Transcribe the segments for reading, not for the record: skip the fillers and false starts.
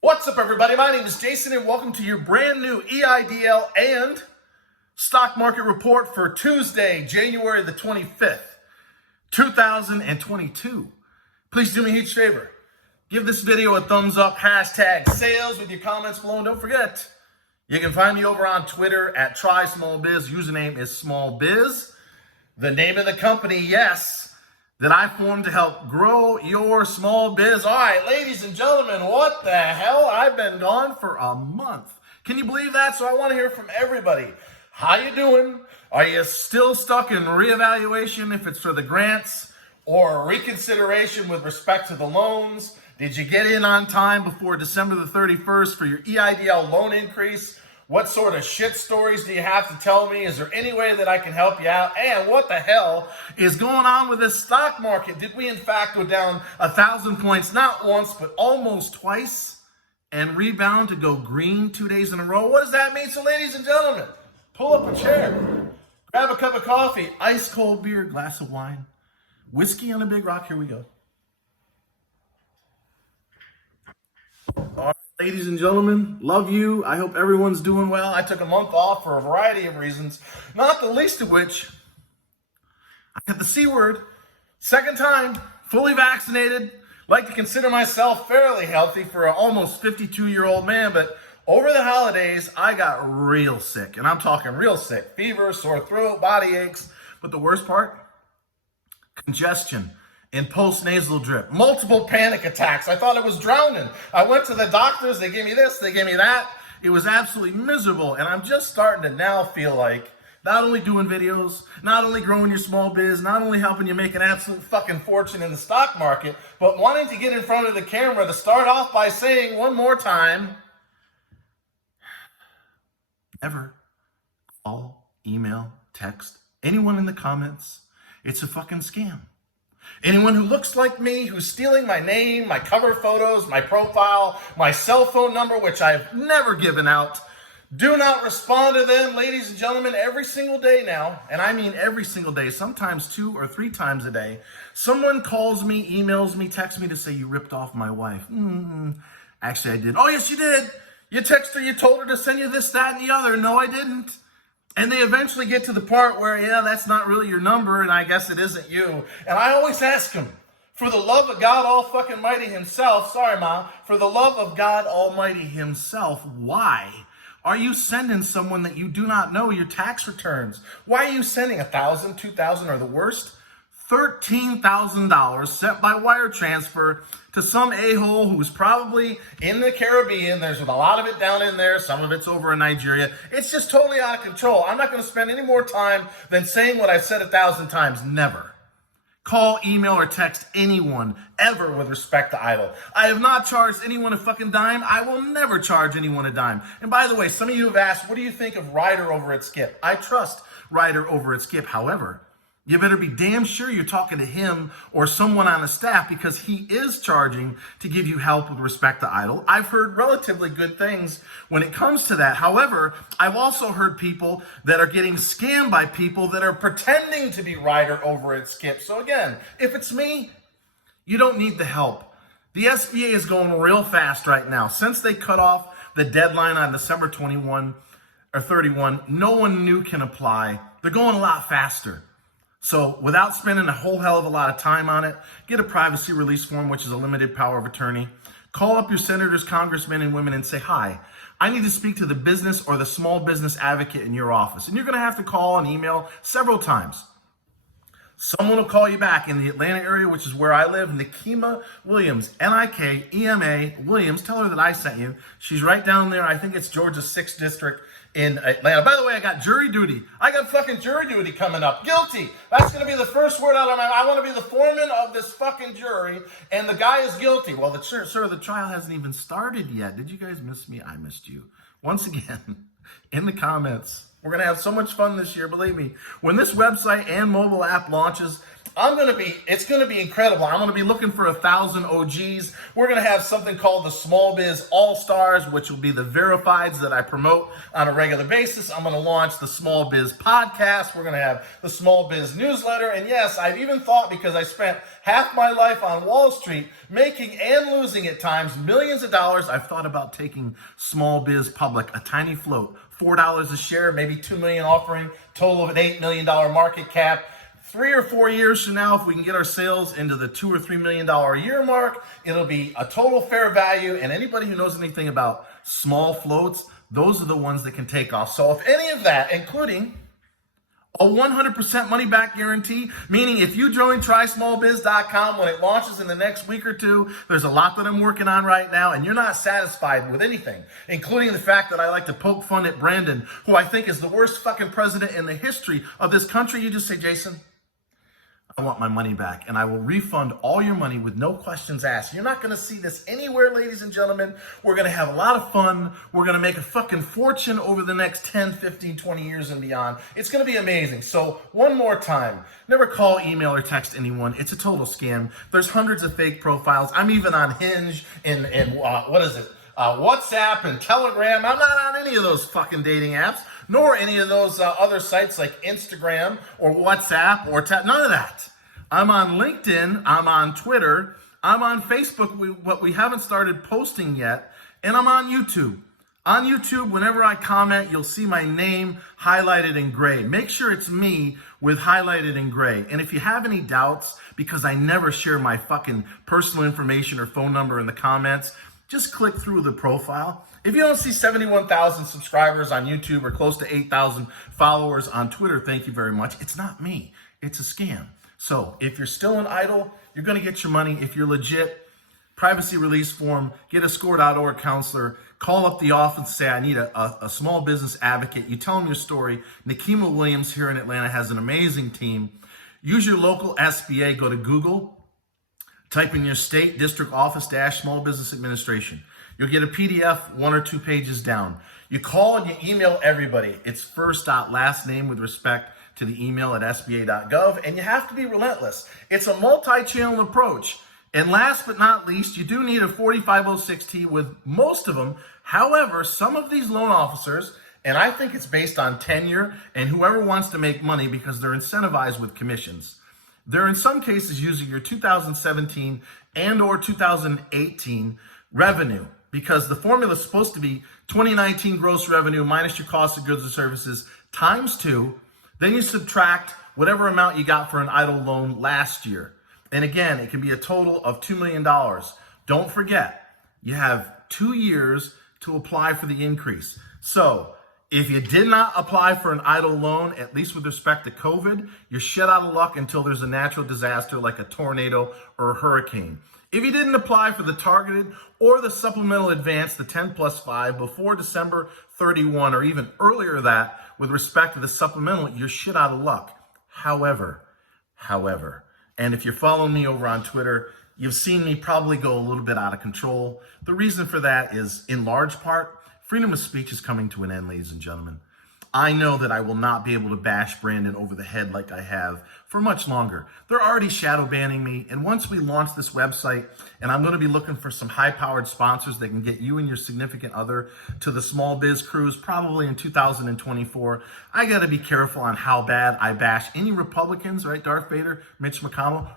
What's up, everybody? My name is Jason, and welcome to your brand new EIDL and stock market report for Tuesday, January the 25th, 2022. Please do me a huge favor. Give this video a thumbs up, hashtag sales with your comments below. And don't forget, you can find me over on Twitter at TrySmallBiz. Username is SmallBiz. The name of the company, yes, that I formed to help grow your small biz. All right, ladies and gentlemen, what the hell? I've been gone for a month. Can you believe that? So I want to hear from everybody. How you doing? Are you still stuck in reevaluation if it's for the grants or reconsideration with respect to the loans? Did you get in on time before December the 31st for your EIDL loan increase? What sort of shit stories do you have to tell me? Is there any way that I can help you out? And what the hell is going on with this stock market? Did we in fact go down 1,000 points, not once, but almost twice, and rebound to go green 2 days in a row? What does that mean? So ladies and gentlemen, pull up a chair, grab a cup of coffee, ice cold beer, glass of wine, whiskey on a big rock. Here we go. All right, ladies and gentlemen, love you. I hope everyone's doing well. I took a month off for a variety of reasons, not the least of which, I got the C word, second time, fully vaccinated. Like to consider myself fairly healthy for an almost 52-year-old man, but over the holidays, I got real sick, and I'm talking real sick. Fever, sore throat, body aches, but the worst part, congestion and post-nasal drip, multiple panic attacks. I thought I was drowning. I went to the doctors, they gave me this, they gave me that. It was absolutely miserable, and I'm just starting to now feel like not only doing videos, not only growing your small biz, not only helping you make an absolute fucking fortune in the stock market, but wanting to get in front of the camera to start off by saying one more time, never call, email, text anyone in the comments. It's a fucking scam. Anyone who looks like me, who's stealing my name, my cover photos, my profile, my cell phone number, which I've never given out, do not respond to them, ladies and gentlemen, every single day now. And I mean every single day, sometimes 2 or 3 times a day. Someone calls me, emails me, texts me to say, you ripped off my wife. Actually, I did. Oh, yes, you did. You texted her, you told her to send you this, that, and the other. No, I didn't. And they eventually get to the part where, yeah, that's not really your number, and I guess it isn't you. And I always ask them, for the love of God all fucking mighty himself, sorry, Mom, for the love of God Almighty himself, why are you sending someone that you do not know your tax returns? Why are you sending $1,000, $2,000, or the worst, $13,000 sent by wire transfer to some a-hole who's probably in the Caribbean? There's a lot of it down in there. Some of it's over in Nigeria. It's just totally out of control. I'm not going to spend any more time than saying what I've said 1,000 times. Never call, email, or text anyone ever with respect to EIDL. I have not charged anyone a fucking dime. I will never charge anyone a dime. And by the way, some of you have asked, what do you think of Ryder over at Skip? I trust Ryder over at Skip. However, you better be damn sure you're talking to him or someone on the staff, because he is charging to give you help with respect to EIDL. I've heard relatively good things when it comes to that. However, I've also heard people that are getting scammed by people that are pretending to be Ryder over at Skip. So again, if it's me, you don't need the help. The SBA is going real fast right now. Since they cut off the deadline on December 21 or 31, no one new can apply. They're going a lot faster. So without spending a whole hell of a lot of time on it, get a privacy release form, which is a limited power of attorney. Call up your senators, congressmen, and women and say, hi, I need to speak to the business or the small business advocate in your office. And you're going to have to call and email several times. Someone will call you back in the Atlanta area, which is where I live. Nikema Williams, Nikema Williams. Tell her that I sent you. She's right down there. I think it's Georgia's 6th district in Atlanta. By the way, I got jury duty. I got fucking jury duty coming up. Guilty. That's going to be the first word out of my mouth. I want to be the foreman of this fucking jury, and the guy is guilty. Well, sir, the trial hasn't even started yet. Did you guys miss me? I missed you. Once again, in the comments, we're going to have so much fun this year, believe me. When this website and mobile app launches, It's gonna be incredible. I'm gonna be looking for 1,000 OGs. We're gonna have something called the Small Biz All-Stars, which will be the verifieds that I promote on a regular basis. I'm gonna launch the Small Biz Podcast. We're gonna have the Small Biz Newsletter. And yes, I've even thought, because I spent half my life on Wall Street making and losing at times millions of dollars, I've thought about taking Small Biz public, a tiny float, $4 a share, maybe $2 million offering, total of an $8 million market cap. 3 or 4 years from now, if we can get our sales into the $2 or $3 million a year mark, it'll be a total fair value. And anybody who knows anything about small floats, those are the ones that can take off. So if any of that, including a 100% money back guarantee, meaning if you join trysmallbiz.com when it launches in the next week or two, there's a lot that I'm working on right now, and you're not satisfied with anything, including the fact that I like to poke fun at Brandon, who I think is the worst fucking president in the history of this country. You just say, Jason, I want my money back, and I will refund all your money with no questions asked. You're not going to see this anywhere, ladies and gentlemen. We're going to have a lot of fun. We're going to make a fucking fortune over the next 10, 15, 20 years and beyond. It's going to be amazing. So one more time, never call, email, or text anyone. It's a total scam. There's hundreds of fake profiles. I'm even on Hinge and WhatsApp and Telegram. I'm not on any of those fucking dating apps, nor any of those other sites like Instagram or WhatsApp or none of that. I'm on LinkedIn, I'm on Twitter, I'm on Facebook, what we haven't started posting yet, and I'm on YouTube. On YouTube, whenever I comment, you'll see my name highlighted in gray. Make sure it's me with highlighted in gray. And if you have any doubts, because I never share my fucking personal information or phone number in the comments, just click through the profile. If you don't see 71,000 subscribers on YouTube or close to 8,000 followers on Twitter, thank you very much. It's not me. It's a scam. So if you're still an idol, you're going to get your money. If you're legit, privacy release form, get a score.org counselor, call up the office and say, I need a small business advocate. You tell them your story. Nikema Williams here in Atlanta has an amazing team. Use your local SBA. Go to Google, type in your state district office - small business administration. You'll get a PDF 1 or 2 pages down. You call and you email everybody. It's first dot last name with respect to the email at sba.gov, and you have to be relentless. It's a multi-channel approach. And last but not least, you do need a 4506T with most of them. However, some of these loan officers, and I think it's based on tenure and whoever wants to make money because they're incentivized with commissions. They're in some cases using your 2017 and or 2018 revenue, because the formula is supposed to be 2019 gross revenue minus your cost of goods and services times 2. Then you subtract whatever amount you got for an idle loan last year. And again, it can be a total of $2 million. Don't forget, you have 2 years to apply for the increase. So if you did not apply for an idle loan, at least with respect to COVID, you're shit out of luck until there's a natural disaster like a tornado or a hurricane. If you didn't apply for the targeted or the supplemental advance, the 10+5, before December 31 or even earlier that, with respect to the supplemental, you're shit out of luck. However, and if you're following me over on Twitter, you've seen me probably go a little bit out of control. The reason for that is, in large part, freedom of speech is coming to an end, ladies and gentlemen. I know that I will not be able to bash Brandon over the head like I have for much longer. They're already shadow banning me. And once we launch this website, and I'm going to be looking for some high-powered sponsors that can get you and your significant other to the Small Biz Cruise, probably in 2024, I got to be careful on how bad I bash any Republicans, right? Darth Vader, Mitch McConnell.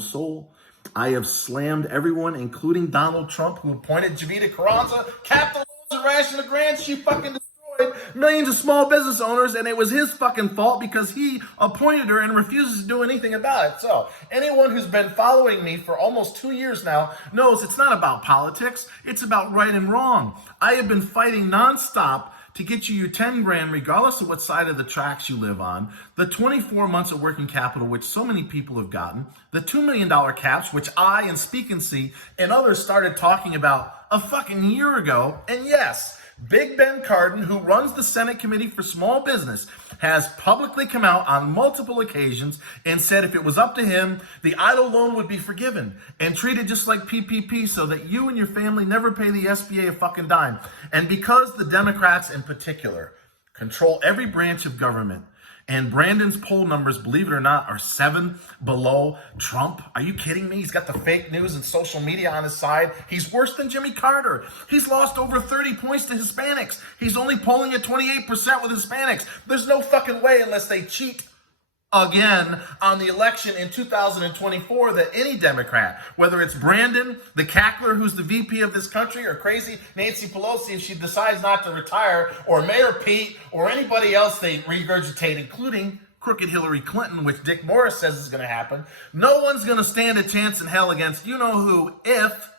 Soul. I have slammed everyone, including Donald Trump, who appointed Javita Carranza, capped the loans and rationed the grants. She fucking destroyed millions of small business owners, and it was his fucking fault because he appointed her and refuses to do anything about it. So anyone who's been following me for almost 2 years now knows it's not about politics. It's about right and wrong. I have been fighting nonstop to get you your 10 grand, regardless of what side of the tracks you live on, the 24 months of working capital, which so many people have gotten, the $2 million caps, which I and Speak and See and others started talking about a fucking year ago. And yes, Big Ben Cardin, who runs the Senate Committee for Small Business, has publicly come out on multiple occasions and said if it was up to him, the idle loan would be forgiven and treated just like PPP so that you and your family never pay the SBA a fucking dime. And because the Democrats in particular control every branch of government, And Brandon's poll numbers, believe it or not, are 7 below Trump. Are you kidding me? He's got the fake news and social media on his side. He's worse than Jimmy Carter. He's lost over 30 points to Hispanics. He's only polling at 28% with Hispanics. There's no fucking way, unless they cheat again on the election in 2024, that any Democrat, whether it's Brandon, the cackler who's the VP of this country, or crazy Nancy Pelosi if she decides not to retire, or Mayor Pete, or anybody else they regurgitate, including crooked Hillary Clinton, which Dick Morris says is going to happen, no one's going to stand a chance in hell against you-know-who if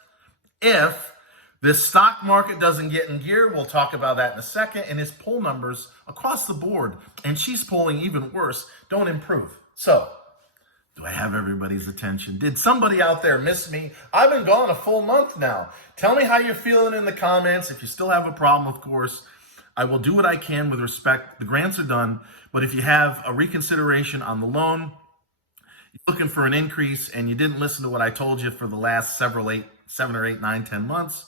this stock market doesn't get in gear. We'll talk about that in a second. And his poll numbers across the board, and she's polling even worse, don't improve. So, do I have everybody's attention? Did somebody out there miss me? I've been gone a full month now. Tell me how you're feeling in the comments. If you still have a problem, of course, I will do what I can with respect. The grants are done. But if you have a reconsideration on the loan, you're looking for an increase, and you didn't listen to what I told you for the last 7 or 8, 9, 10 months,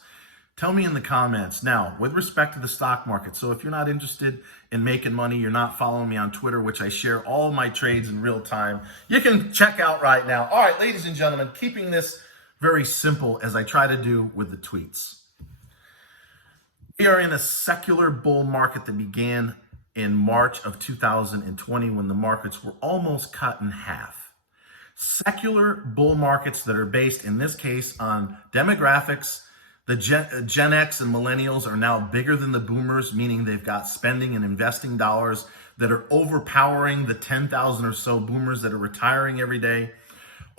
tell me in the comments. Now, with respect to the stock market, so if you're not interested in making money, you're not following me on Twitter, which I share all my trades in real time, you can check out right now. All right, ladies and gentlemen, keeping this very simple as I try to do with the tweets. We are in a secular bull market that began in March of 2020 when the markets were almost cut in half. Secular bull markets that are based, in this case, on demographics. The Gen X and millennials are now bigger than the boomers, meaning they've got spending and investing dollars that are overpowering the 10,000 or so boomers that are retiring every day.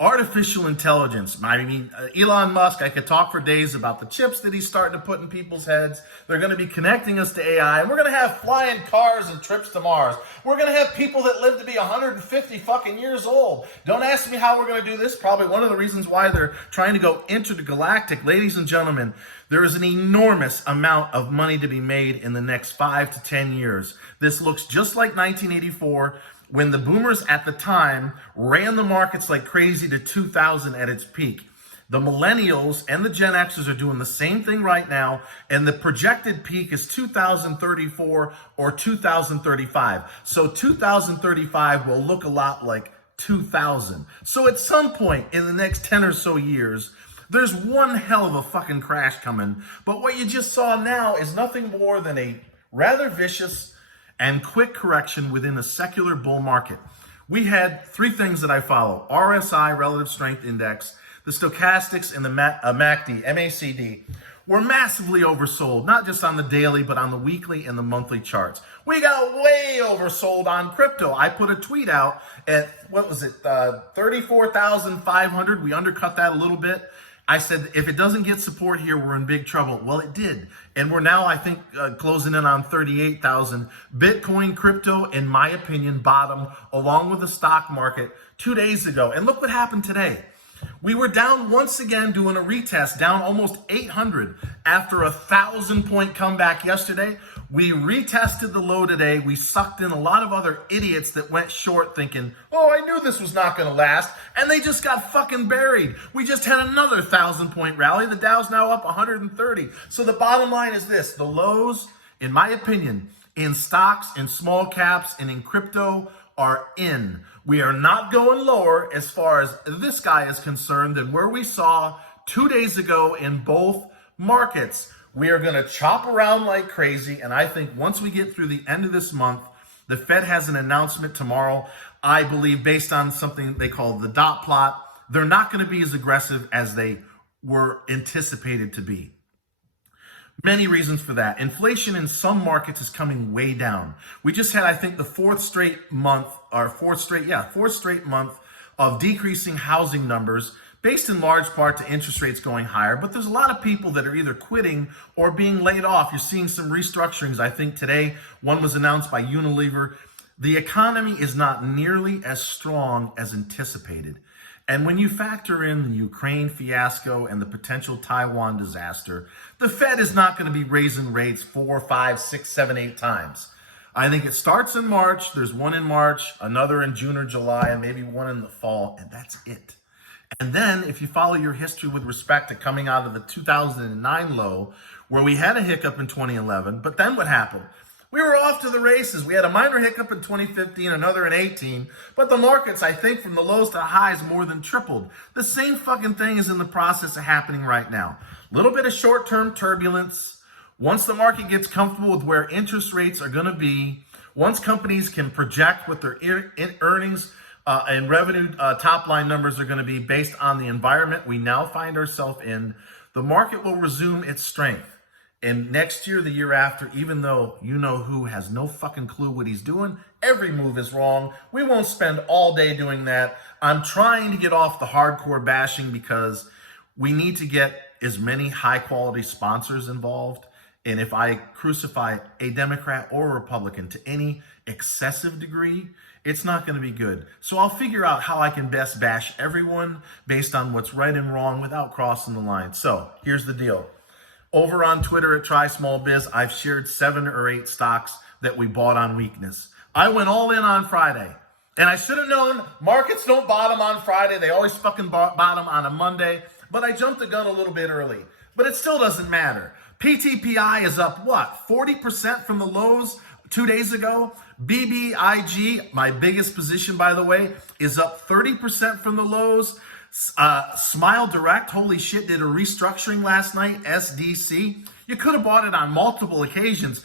Artificial intelligence. I mean, Elon Musk, I could talk for days about the chips that he's starting to put in people's heads. They're going to be connecting us to AI, and we're going to have flying cars and trips to Mars. We're going to have people that live to be 150 fucking years old. Don't ask me how we're going to do this. Probably one of the reasons why they're trying to go intergalactic. Ladies and gentlemen, there is an enormous amount of money to be made in the next 5 to 10 years. This looks just like 1984, when the boomers at the time ran the markets like crazy to 2000 at its peak. The millennials and the Gen Xers are doing the same thing right now, and the projected peak is 2034 or 2035. So 2035 will look a lot like 2000. So at some point in the next 10 or so years, there's one hell of a fucking crash coming. But what you just saw now is nothing more than a rather vicious and quick correction within a secular bull market. We had 3 things that I follow: RSI, Relative Strength Index, the stochastics, and the MACD, MACD, were massively oversold, not just on the daily, but on the weekly and the monthly charts. We got way oversold on crypto. I put a tweet out at, 34,500. We undercut that a little bit. I said, if it doesn't get support here, we're in big trouble. Well, it did. And we're now, I think, closing in on 38,000. Bitcoin, crypto, in my opinion, bottomed along with the stock market 2 days ago. And look what happened today. We were down once again, doing a retest, down almost 800 after a 1,000-point comeback yesterday. We retested the low today. We sucked in a lot of other idiots that went short thinking, oh, I knew this was not going to last. And they just got fucking buried. We just had another 1,000-point rally. The Dow's now up 130. So the bottom line is this: the lows, in my opinion, in stocks, in small caps, and in crypto are in. We are not going lower as far as this guy is concerned than where we saw 2 days ago in both markets. We are going to chop around like crazy, and I think once we get through the end of this month, the Fed has an announcement tomorrow, I believe, based on something they call the dot plot. They're not going to be as aggressive as they were anticipated to be. Many reasons for that. Inflation in some markets is coming way down. We just had, I think, the fourth straight month of decreasing housing numbers, based in large part to interest rates going higher. But there's a lot of people that are either quitting or being laid off. You're seeing some restructurings. I think today one was announced by Unilever. The economy is not nearly as strong as anticipated. And when you factor in the Ukraine fiasco and the potential Taiwan disaster, the Fed is not going to be raising rates 4, 5, 6, 7, 8 times. I think it starts in March. There's one in March, another in June or July, and maybe one in the fall, and that's it. And then if you follow your history with respect to coming out of the 2009 low, where we had a hiccup in 2011, but then what happened? We were off to the races. We had a minor hiccup in 2015, another in 18, but the markets, I think, from the lows to the highs more than tripled. The same fucking thing is in the process of happening right now. A little bit of short-term turbulence. Once the market gets comfortable with where interest rates are going to be, once companies can project what their earnings and revenue top-line numbers are going to be based on the environment we now find ourselves in, the market will resume its strength. And next year, the year after, even though you know who has no fucking clue what he's doing, every move is wrong. We won't spend all day doing that. I'm trying to get off the hardcore bashing because we need to get as many high quality sponsors involved. And if I crucify a Democrat or a Republican to any excessive degree, it's not going to be good. So I'll figure out how I can best bash everyone based on what's right and wrong without crossing the line. So here's the deal. Over on Twitter at Try Small Biz, I've shared 7 or 8 stocks that we bought on weakness. I went all in on Friday. And I should have known markets don't bottom on Friday. They always fucking bottom on a Monday. But I jumped the gun a little bit early. But it still doesn't matter. PTPI is up, what, 40% from the lows 2 days ago? BBIG, my biggest position, by the way, is up 30% from the lows. Smile Direct, holy shit, did a restructuring last night, SDC. You could have bought it on multiple occasions,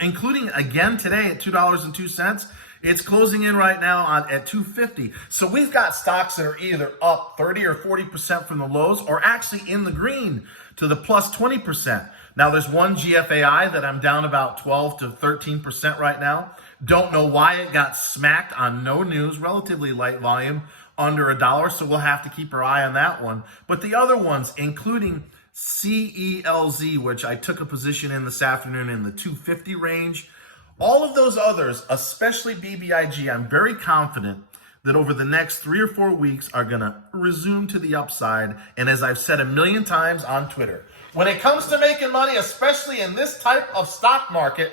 including again today at $2.02. It's closing in right now at $2.50. So we've got stocks that are either up 30 or 40% from the lows or actually in the green to the plus 20%. Now there's one GFAI that I'm down about 12 to 13% right now. Don't know why it got smacked on no news, relatively light volume, under $1, so we'll have to keep our eye on that one. But the other ones, including CELZ, which I took a position in this afternoon in the 250 range, all of those others, especially BBIG, I'm very confident that over the next 3 or 4 weeks are going to resume to the upside. And as I've said a million times on Twitter, when it comes to making money, especially in this type of stock market,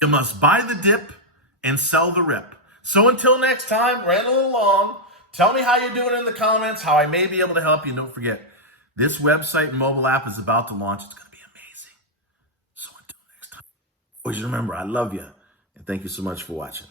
you must buy the dip and sell the rip. So until next time, ran a little long. Tell me how you're doing in the comments, how I may be able to help you. Don't forget, this website and mobile app is about to launch. It's going to be amazing. So until next time, always remember, I love you. And thank you so much for watching.